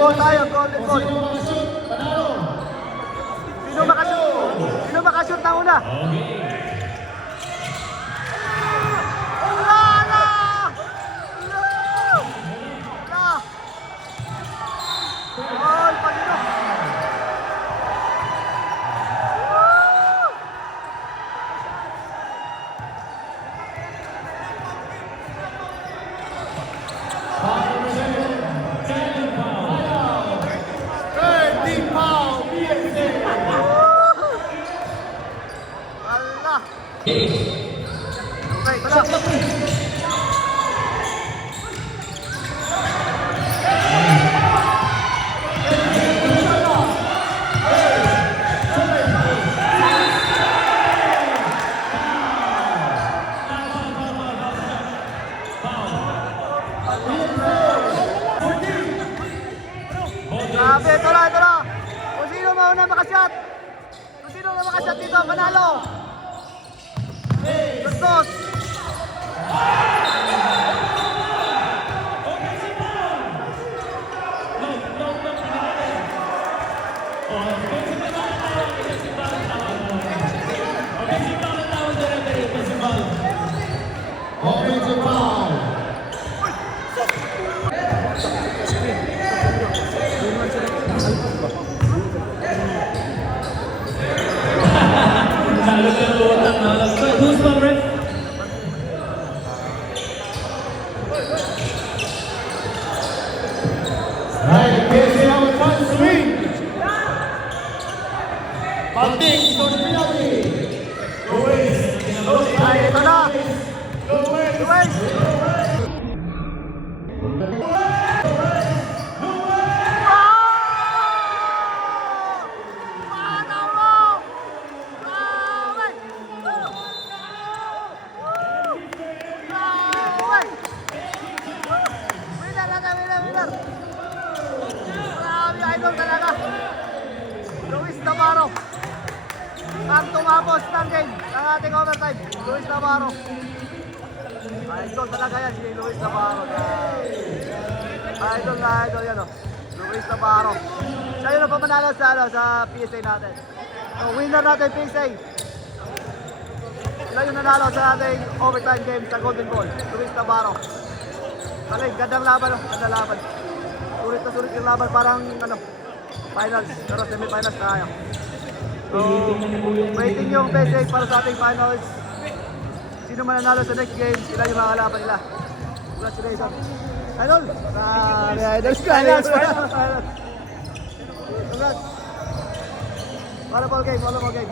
ball tayo, golden ball. Sino makashoot na una? Ay, palino. Allah. Okay, tara. Grabe, ito na. Kung sino mauna makashot. Kung sino na makashot dito, panalo. Gastos. Offensive foul. Who's the ref? Right, PSA number 1 swing. Panting, ito na pinati. Luis. Ay, ito na. Luis. Idol talaga. Luis Navarro. Ang tumapos ng game ng ating overtime. Luis Navarro. Idol talaga yan si Luis Navarro. Idol na idol yan o. Luis Navarro. Siya yun ang pamanalo sa PSA natin. So, winner natin PSA. Sila yung nanalo sa ating overtime game sa Golden Ball. Luis Navarro. Galing, gandang laban o. Gandang laban. Sulit na sulit yung laban, parang finals, pero semi-finals tayo. So, waiting yung PSA para sa ating finals. Sino man nanalo sa next game, sila yung mga laban nila. Congratulations. Idol! Finals! Congrats! Volleyball game.